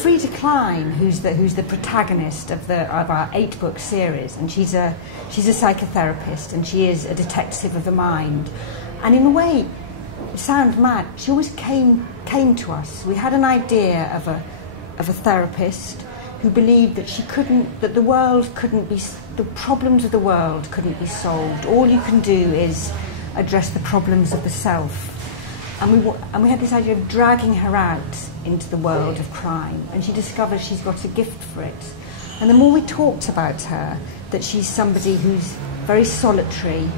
Frida Klein, who's the protagonist of our 8-book series, and she's a psychotherapist, and she is a detective of the mind. And in a way, it sounds mad, she always came to us. We had an idea of a therapist who believed that the problems of the world couldn't be solved. All you can do is address the problems of the self. And we had this idea of dragging her out into the world of crime, and she discovers she's got a gift for it. And the more we talked about her, that she's somebody who's very solitary,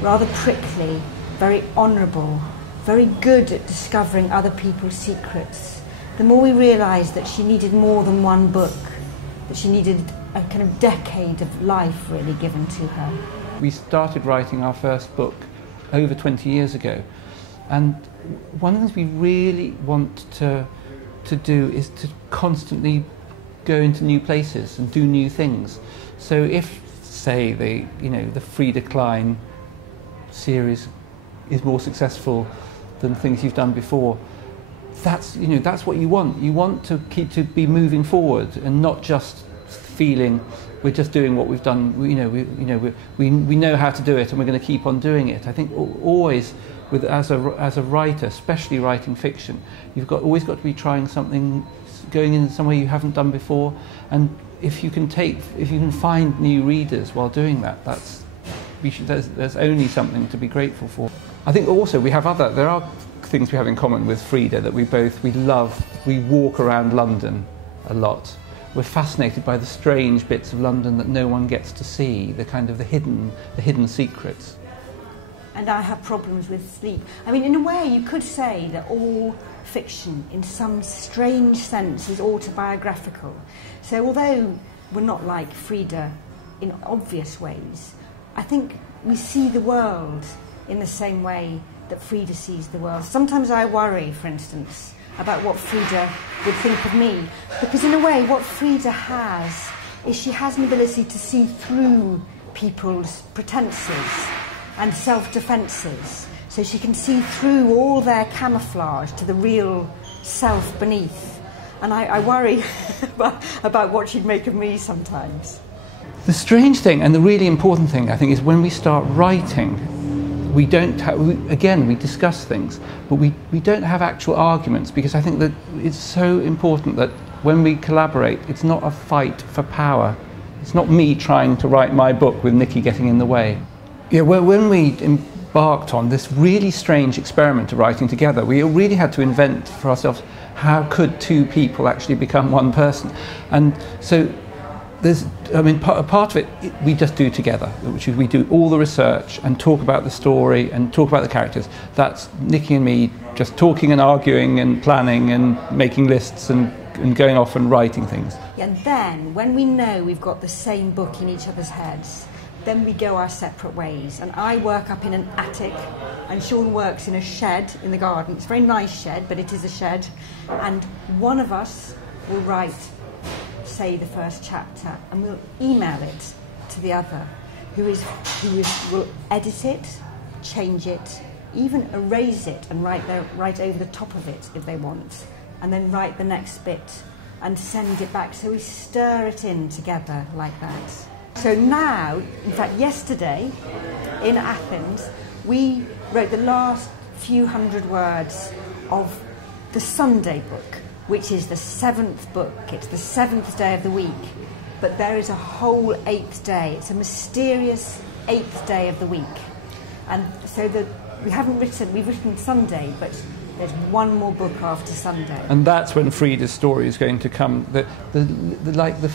rather prickly, very honourable, very good at discovering other people's secrets, the more we realised that she needed more than one book, that she needed a kind of decade of life really given to her. We started writing our first book over 20 years ago, and one of the things we really want to do is to constantly go into new places and do new things. So if, say, the Frida Klein series is more successful than things you've done before, that's what you want. You want to be moving forward and not just feeling we're just doing what we've done. We know how to do it and we're going to keep on doing it. I think always, as a writer, especially writing fiction, you've always got to be trying something, going in somewhere you haven't done before. And if you can find new readers while doing that, there's only something to be grateful for. I think also there are things we have in common with Frida, that we love. We walk around London a lot. We're fascinated by the strange bits of London that no one gets to see, the hidden secrets. And I have problems with sleep. I mean, in a way, you could say that all fiction, in some strange sense, is autobiographical. So although we're not like Frida in obvious ways, I think we see the world in the same way that Frida sees the world. Sometimes I worry, for instance, about what Frida would think of me, because in a way what Frida has is she has an ability to see through people's pretences and self-defences, so she can see through all their camouflage to the real self beneath. And I worry about what she'd make of me sometimes. The strange thing, and the really important thing, I think, is when we start writing, we discuss things, but we don't have actual arguments, because I think that it's so important that when we collaborate, it's not a fight for power. It's not me trying to write my book with Nicci getting in the way. Yeah, when we embarked on this really strange experiment of writing together, we really had to invent for ourselves, how could two people actually become one person? And so part of it we just do together, which is we do all the research and talk about the story and talk about the characters. That's Nicci and me just talking and arguing and planning and making lists and going off and writing things. Yeah, and then when we know we've got the same book in each other's heads, then we go our separate ways. And I work up in an attic, and Sean works in a shed in the garden. It's a very nice shed, but it is a shed. And one of us will write, say, the first chapter, and we'll email it to the other, who will edit it, change it, even erase it and write over the top of it if they want, and then write the next bit and send it back. So we stir it in together like that. So now, in fact, yesterday in Athens, we wrote the last few hundred words of the Sunday book, which is the 7th book. It's the 7th day of the week, but there is a whole 8th day. It's a mysterious 8th day of the week. And so we've written Sunday, but there's one more book after Sunday. And that's when Frida's story is going to come. The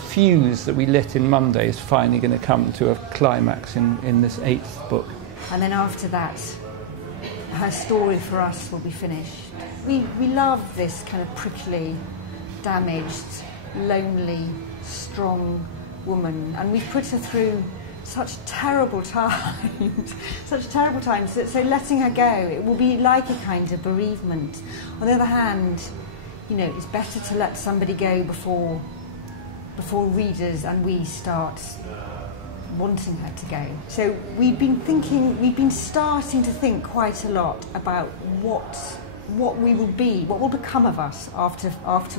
fuse that we lit in Monday is finally going to come to a climax in this 8th book. And then after that, her story for us will be finished. We love this kind of prickly, damaged, lonely, strong woman, and we've put her through such terrible times, so letting her go, it will be like a kind of bereavement. On the other hand, it's better to let somebody go before readers and we start wanting her to go. So we've been starting to think quite a lot about what what we will be, what will become of us after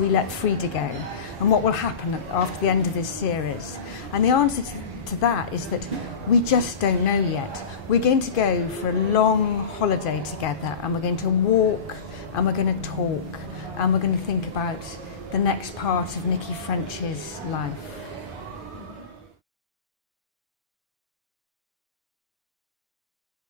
we let Frida go, and what will happen after the end of this series. And the answer to that is that we just don't know yet. We're going to go for a long holiday together, and we're going to walk, and we're going to talk, and we're going to think about the next part of Nicci French's life.